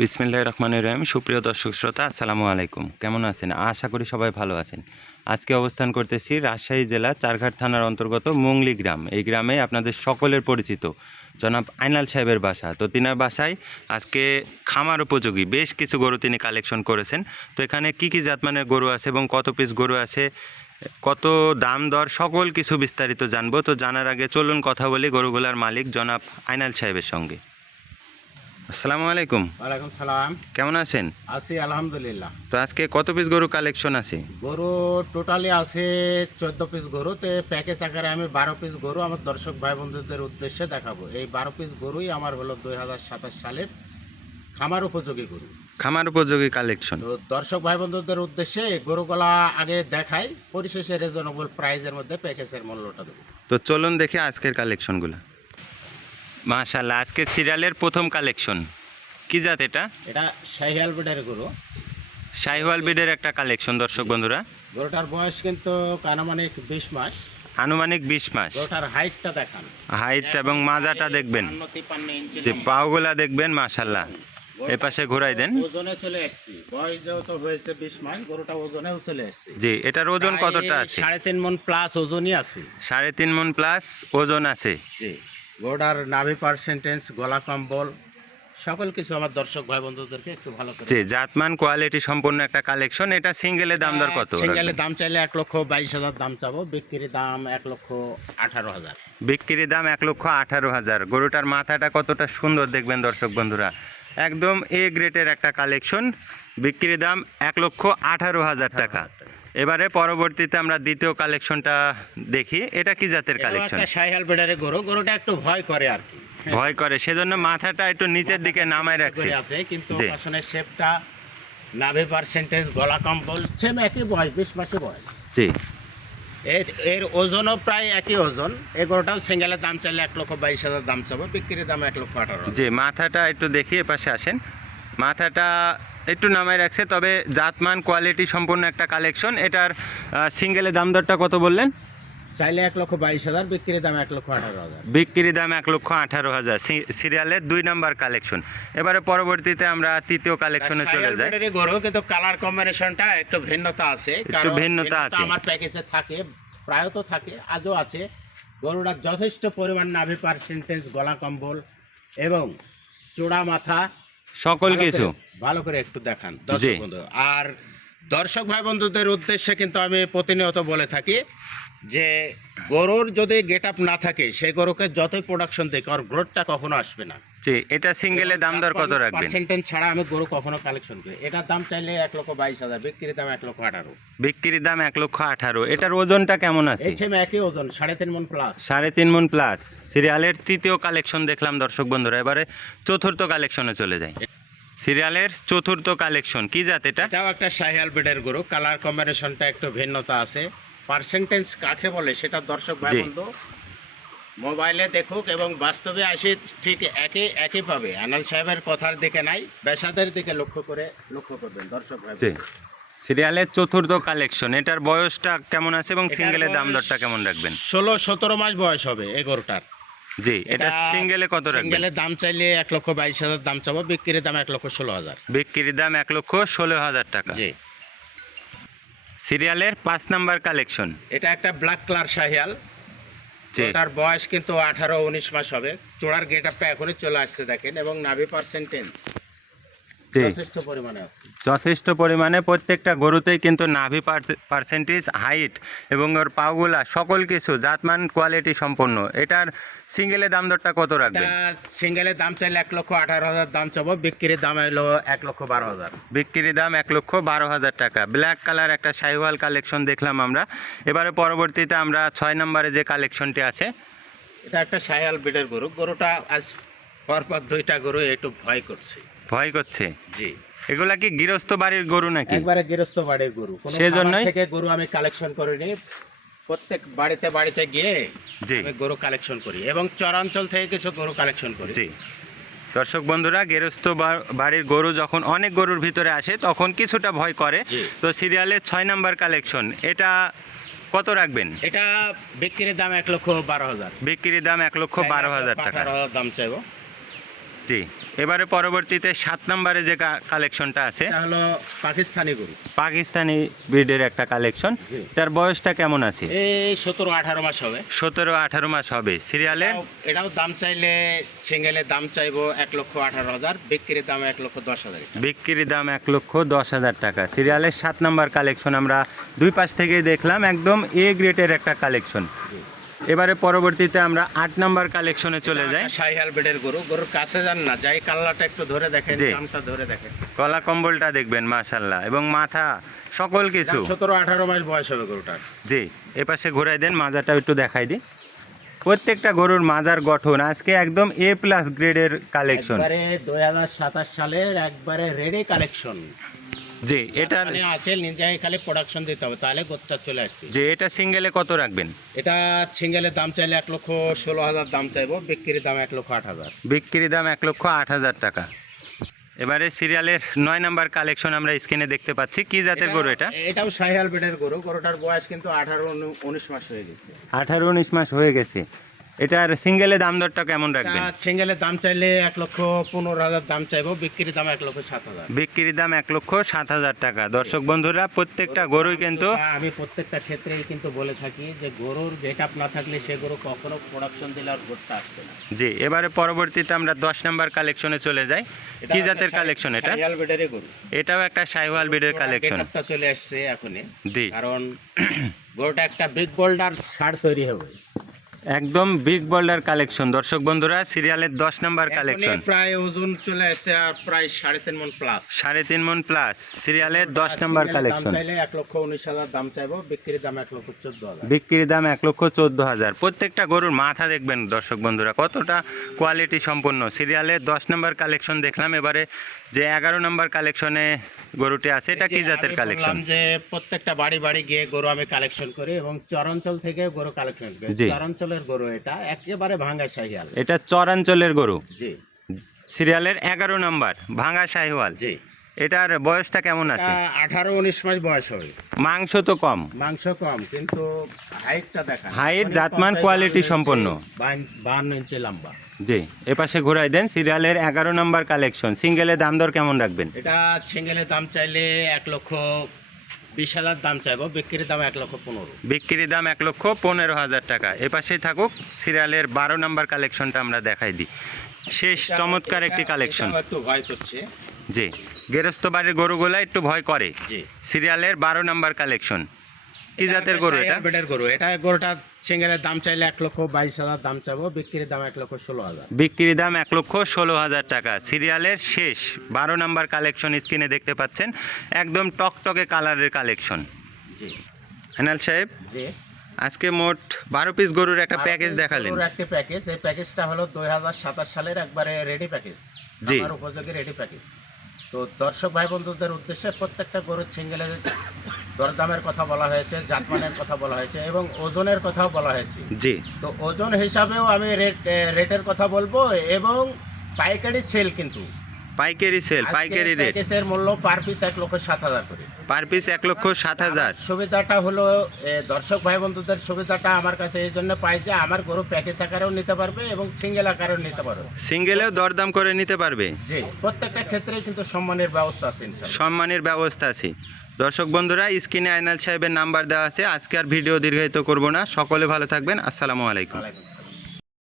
বিসমিল্লাহির রহমানির রহিম। সুপ্রিয় দর্শক শ্রোতা, আসসালামু আলাইকুম। কেমন আছেন? আশা করি সবাই ভালো আছেন। আজকে অবস্থান করতেছি রাজশাহী জেলা চারঘাট থানার অন্তর্গত মুংলি গ্রাম। এই গ্রামে আপনাদের সকলের পরিচিত জনাব আইনাল সাহেবের বাসা। তো তিনার বাসায় আজকে খামার উপযোগী বেশ কিছু গরু তিনি কালেকশন করেছেন। তো এখানে কি কি জাতমানের গরু আছে এবং কত পিস গরু আছে, কত দাম দর, সকল কিছু বিস্তারিত জানবো। তো জানার আগে চলুন কথা বলি গরুগুলার মালিক জনাব আইনাল সাহেবের সঙ্গে। আসসালামু আলাইকুম। ওয়ালাইকুম সালাম। কেমন আছেন? আছি আলহামদুলিল্লাহ। তো আজকে কত পিস গরু কালেকশন আছে? গরু টোটালি আছে 14 পিস গরু। তে প্যাকেজ আকারে আমি 12 পিস গরু আমার দর্শক ভাই বন্ধুদের উদ্দেশ্যে দেখাবো। এই 12 পিস গরুই আমার হলো 2027 সালের খামার উপযোগী গরু। খামার উপযোগী কালেকশন। তো দর্শক ভাই বন্ধুদের উদ্দেশ্যে এই গরুগুলা আগে দেখাই, পরিশেষে রিজনেবল প্রাইজের মধ্যে প্যাকেজের মূল্যটা দেবো। তো চলুন দেখে আজকের কালেকশনগুলো। মাশাআল্লাহ, আজকে সিরিয়ালের প্রথম কালেকশন। কি জাত এটা? এটা শাহিওয়াল ব্রিডের গরু। শাহিওয়াল ব্রিডের একটা কালেকশন দর্শক বন্ধুরা। গরুটার বয়স কিন্তু আনুমানিক 20 মাস। আনুমানিক 20 মাস। গরুটার হাইটটা দেখান। হাইট এবং মাজাটা দেখবেন, 53 ইঞ্চি যে লম্বা। পাওগুলা দেখবেন। মাশাআল্লাহ, এ পাশে ঘুরাই দেন। ওজনে চলে আসছি, বয়স যেহেতু হয়েছে 20 মাস, গরুটা ওজনেও চলে আসছে। জি, এটার ওজন কতটা আছে? 3.5 মণ প্লাস ওজনই আছে। 3.5 মণ প্লাস ওজন আছে। জি, গরুটার নাভি পার্সেন্টেজ, গলা কম্বল, সকল কিছু আমার দর্শক ভাই বন্ধুদেরকে একটু ভালো করে। জি, জাতমান কোয়ালিটি সম্পূর্ণ একটা কালেকশন। এটা সিঙ্গেলে দাম দর কত? সিঙ্গেলে দাম চাইলে 1,22,000 দাম চাবো, বিক্রির দাম 1,18,000। বিক্রির দাম 1,18,000। গরুটার মাথাটা কতটা সুন্দর দেখবেন দর্শক বন্ধুরা, একদম এ গ্রেডের একটা কালেকশন। বিক্রির দাম 1,18,000 টাকা। এবারে পরবর্তীতে আমরা দ্বিতীয় কালেকশনটা দেখি। এটা কি জাতের কালেকশন? একটা শাহিওয়াল ব্রিডের গরু। গরুটা একটু ভয় করে আর কি, ভয় করে, সেজন্য মাথাটা একটু নিচের দিকে নামায় রাখছে। আছে, কিন্তু জি। আসনের শেপটা, নাভি পার্সেন্টেজ, গলা কম্বল সেম একই, বয়স 20 মাসে বয়স। জি, এর ওজনও প্রায় একই ওজন। এই গরুটাও সিঙ্গেলের দাম চাইলে 1,22,000 দাম চাবো, বিক্রির দাম 1,18,000। জি, মাথাটা একটু দেখি, এ পাশে আসেন। মাথাটা একটু নামায় রাখছে, তবে জাতমান কোয়ালিটি সম্পূর্ণ একটা কালেকশন। এটার সিঙ্গেলে দাম দরটা কত বললেন? চাইলে 1,22,000, বিক্রির দাম 1,18,000। বিক্রির দাম 1,18,000। সিরিয়ালের 2 নাম্বার কালেকশন। এবারে পরবর্তীতে আমরা তৃতীয় কালেকশনে চলে যাই। গরু কিন্তু কালার কম্বিনেশনটা একটু ভিন্নতা আছে, একটু ভিন্নতা আছে। আমার প্যাকেজে থাকে, প্রায়ত থাকে, আজও আছে। গরুটা যথেষ্ট পরিমাণ নাভি পার্সেন্টেজ, গলা কম্বল এবং চূড়া মাথা, সকল কিছু ভালো করে একটু দেখান দর্শক বন্ধু। আর দর্শক ভাই বন্ধুদের উদ্দেশ্যে কিন্তু আমি প্রতিনিয়ত বলে থাকি যে গরুর যদি গেট আপ না থাকে, সেই গরুকে যতই প্রোডাকশন দেয়, ওর গ্রোথটা কখনো আসবে না। জি, এটা সিঙ্গেলে দাম দর কত রাখবেন? পার্সেন্টেজ ছাড়া আমি গরু কখনো কালেকশন করি। এটার দাম চাইলে 1,22,000, বিক্রির দাম 1,18,000। বিক্রির দাম 1,18,000। এটার ওজনটা কেমন আছে? এই সেম একই ওজন, 3.5 মণ প্লাস। 3.5 মণ প্লাস। সিরিয়ালের তৃতীয় কালেকশন দেখলাম দর্শক বন্ধুরা। এবারে চতুর্থ কালেকশনে চলে যাই। সিরিয়ালের চতুর্থ কালেকশন। কি জাত এটা? এটাও একটা শাহিওয়াল ব্রিডের গরু। কালার কম্বিনেশনটা একটু ভিন্নতা আছে। পার্সেন্টেজ কাকে বলে সেটা দর্শক ভাই বন্ধু মোবাইলে দেখুক এবং বাস্তবে আসে ঠিক একই পাবে। আনাল সাহেবের কথার দিকে নাই, বেসাদের দিকে লক্ষ্য করবেন দর্শক ভাই। জি, সিরিয়ালের চতুর্থ কালেকশন। এটার বয়সটা কেমন আছে এবং সিঙ্গেলের দাম দরটা কেমন রাখবেন? 16-17 মাস বয়স হবে এই গরুটার। জি, এটা সিঙ্গেলে কত রাখবেন? সিঙ্গেলের দাম চাইলে 1,22,000 দাম চাবো, বিক্রির দাম 1,16,000। বিক্রির দাম 1,16,000 টাকা। জি। সিরিয়ালের 5 নাম্বার কালেকশন। এটা একটা ব্ল্যাক কালার শাহিয়াল। জি, তার বয়স কিন্তু 18-19 মাস হবে। চোড়ার গেট আপটা এখনই চলে আসছে দেখেন, এবং নাভি পার্সেন্টেজ জি, যথেষ্ট পরিমাণে আছে। যথেষ্ট পরিমাণে প্রত্যেকটা গরুতেই কিন্তু নাভি পার্সেন্টেজ, হাইট এবং ওর পাগুলা সকল কিছু জাতমান কোয়ালিটি সম্পন্ন। এটার সিঙ্গেলে দাম দরটা কত রাখবেন? এটা সিঙ্গেলের দাম চাইলে 1,18,000 দাম চাবো, বিক্রির দাম হলো 1,12,000। বিক্রির দাম 1,12,000 টাকা। ব্ল্যাক কালার একটা শাহিওয়াল কালেকশন দেখলাম আমরা। এবারে পরবর্তীতে আমরা 6 নম্বরে যে কালেকশনটি আছে, এটা একটা শাহিওয়াল ব্রিডের গরু। গরুটা আজ পরপর 2টা গরু একটু ভয় করছে। ভয় করছে? জি। এগুলা কি গৃহস্থ বাড়ির গরু নাকি? একবারে গৃহস্থ বাড়ির গরু, কোনো সেজন্যই খামার থেকে গরু আমি কালেকশন করিনি। প্রত্যেক বাড়িতে গিয়ে জি, আমি গরু কালেকশন করি এবং চরাঞ্চল থেকে কিছু গরু কালেকশন করি। জি। দর্শক বন্ধুরা, গৃহস্থ বাড়ির গরু যখন অনেক গরুর ভিতরে আসে তখন কিছুটা ভয় করে। জি। তো সিরিয়ালের 6 নাম্বার কালেকশন, এটা কত রাখবেন? এটা বিক্রির দাম 1,12,000। বিক্রির দাম 1,12,000 টাকা। 18,000 দাম চাইবো। জি, এবারে পরবর্তীতে 7 নম্বরে যে কালেকশনটা আছে এটা হলো পাকিস্তানি গরু, পাকিস্তানি ব্রিডের একটা কালেকশন। জি। তার বয়সটা কেমন আছে? এই 17-18 মাস হবে। 17-18 মাস হবে। সিরিয়ালে এটাও দাম চাইলে সিঙ্গেলের দাম চাইবো 1,18,000, বিক্রির দাম 1,10,000। বিক্রির দাম 1,10,000 টাকা। সিরিয়ালের 7 নম্বর কালেকশন আমরা দুই পাশ থেকেই দেখলাম, একদম এ গ্রেডের একটা কালেকশন। এবারে পরবর্তীতে আমরা 8 নম্বর কালেকশনে চলে যাই। শাহিওয়াল ব্রিডের গরু, গরুর কাছে যান না, যাই কাল্লাটা একটু ধরে দেখেন, জি। চামটা ধরে দেখেন, গলা কম্বলটা দেখবেন মাশাআল্লাহ, এবং মাথা সকল কিছু। 17-18 মাস বয়স হবে গরুটার। জি, এপাশে ঘোরাই দেন, মাজাটা একটু দেখাই দিই। প্রত্যেকটা গরুর মাজার গঠন আজকে একদম A+ গ্রেডের কালেকশন। একবারে 2027 সালের একবারে রেডি কালেকশন। জি, এটার আছে নিজেই খালি প্রোডাকশন দিতে হবে, তাহলে গোটটা চলে আসবে। যে এটা সিঙ্গেলে কত রাখবেন? এটা সিঙ্গেলের দাম চাইলে 1,16,000 দাম চাইবো, বিক্রির দাম 1,08,000। বিক্রির দাম 1,08,000 টাকা। এবারে সিরিয়ালের 9 নম্বর কালেকশন আমরা স্ক্রিনে দেখতে পাচ্ছি। কি জাতের গরু এটা? এটাও শাহিওয়াল ব্রিডের গরু, গরুটার বয়স কিন্তু 18-19 মাস হয়ে গেছে। 18-19 মাস হয়ে গেছে। এটার সিঙ্গেলে দাম দরটা কেমন রাখবেন? সিঙ্গেলের দাম চাইলে 1,15,000 দাম চাইবো, বিক্রির দাম 1,07,000। বিক্রির দাম 1,07,000 টাকা। দর্শক বন্ধুরা, প্রত্যেকটা গরুই কিন্তু আমি প্রত্যেকটা ক্ষেত্রেই কিন্তু বলে থাকি যে গরুর গেটআপ না থাকলে সে গরু কখনো প্রোডাকশন দিলে আর গোটটা আসবে না। জি, এবারে পরবর্তীতে আমরা 10 নম্বর কালেকশনে চলে যাই। কি জাতের কালেকশন এটা? শাহিওয়াল ব্রিডের গরু, এটাও একটা শাহিওয়াল ব্রিডের কালেকশন। গেটআপটা চলে আসছে এখনই, জি, কারণ গরুটা একটা বিগ বোল্ডার ছাড় তৈরি হবে। একদম বিগ বোল্ডার কালেকশন। দর্শক বন্ধুরা, সিরিয়ালের 10 নম্বর কালেকশন। এখনই প্রায় ওজন চলে আসছে আর প্রায় 3.5 মণ প্লাস। 3.5 মণ প্লাস। সিরিয়ালের 10 নম্বর কালেকশন। দাম চাইলে 1,19,000 দাম চাইবো, বিক্রির দাম 1,14,000। বিক্রির দাম 1,14,000। প্রত্যেকটা গরুর মাথা দেখবেন দর্শক বন্ধুরা কতটা কোয়ালিটি সম্পন্ন। সিরিয়ালের 10 নম্বর কালেকশন দেখলাম। এবারে যে 11 নম্বর কালেকশনে গরুটি আছে, এটা কি জাতের আমি কালেকশন? বললাম যে প্রত্যেকটা বাড়ি বাড়ি গিয়ে গরু আমি কালেকশন করি এবং চরাঞ্চল থেকে গরু কালেকশন করি। জি। চরাঞ্চলের গরু এটা একেবারে ভাঙ্গা শাহিওয়াল। এটা চরাঞ্চলের গরু। জি সিরিয়ালের 11 নম্বর, ভাঙা শাহিওয়াল। জি। এটার বয়সটা কেমন আছে? 18-19 মাস বয়স হবে। মাংস তো কম, মাংস কম, কিন্তু হাইটটা দেখা হাইট জাতমান কোয়ালিটি সম্পন্ন। 52 ইঞ্চি লম্বা। জি, এপাশে ঘোরাই দেন। সিরিয়ালের 11 নম্বর কালেকশন। সিঙ্গেলের দাম দর কেমন রাখবেন? এটা সিঙ্গেলের দাম চাইলে 1,20,000 দাম চাইবো, বিক্রির দাম 1,15,000। বিক্রির দাম 1,15,000 টাকা। এপাশেই থাকুক। সিরিয়ালের 12 নম্বর কালেকশনটা আমরা দেখাই দিই। শেষ চমৎকার একটি কালেকশন। এটাও একটু ভয় করছে। জি, গেরস্ত বাড়ির গরুগুলা একটু ভয় করে। জি। সিরিয়ালের 12 নম্বর কালেকশন। কি জাতের গরু এটা? বেডের গরু, এটা গরুটা সিঙ্গেলের দাম চাইলে 1,22,000 দাম চাইবো, বিক্রির দাম 1,16,000। বিক্রির দাম 1,16,000 টাকা। সিরিয়ালের শেষ 12 নম্বর কালেকশন স্ক্রিনে দেখতে পাচ্ছেন। একদম টকটকে কালারের কালেকশন। জি হেনাল সাহেব, জি। আজকে মোট 12 পিস গরুর একটা প্যাকেজ দেখালেন। গরুর একটি প্যাকেজ, এই প্যাকেজটা হলো 2027 সালের একবারে রেডি প্যাকেজ, জি। আমার উপযোগী রেডি প্যাকেজ। তো দর্শক ভাই বন্ধুদের উদ্দেশ্যে প্রত্যেকটা গরুর সিঙ্গেলের দরদামের কথা বলা হয়েছে, জাতমানের কথা বলা হয়েছে এবং ওজনের কথাও বলা হয়েছে। জি, তো ওজন হিসাবেও আমি রেটের কথা বলবো এবং পাইকারি সেল, কিন্তু পাইকারি সেল, পাইকারি রেট। প্যাকেজের মূল্য পার পিস 1,07,000 করে। Per piece 1,07,000। সুবিধাটা হলো দর্শক ভাই বন্ধুদের সুবিধাটা আমার কাছে এই জন্য পাই যে আমার গরু প্যাকেজ আকারেও নিতে পারবে এবং সিঙ্গেল আকারেও নিতে পারবে। সিঙ্গেলেও দরদাম করে নিতে পারবে। জি, প্রত্যেকটা ক্ষেত্রেই কিন্তু সম্মানের ব্যবস্থা আছে ইনশাআল্লাহ। সম্মানের ব্যবস্থা আছে। দর্শক বন্ধুরা, স্ক্রিনে আইনাল সাহেবের নাম্বার দেওয়া আছে। আজকে আর ভিডিও দীর্ঘায়িত করব না। সকলে ভালো থাকবেন। আসসালামু আলাইকুম। ওয়ালাইকুম।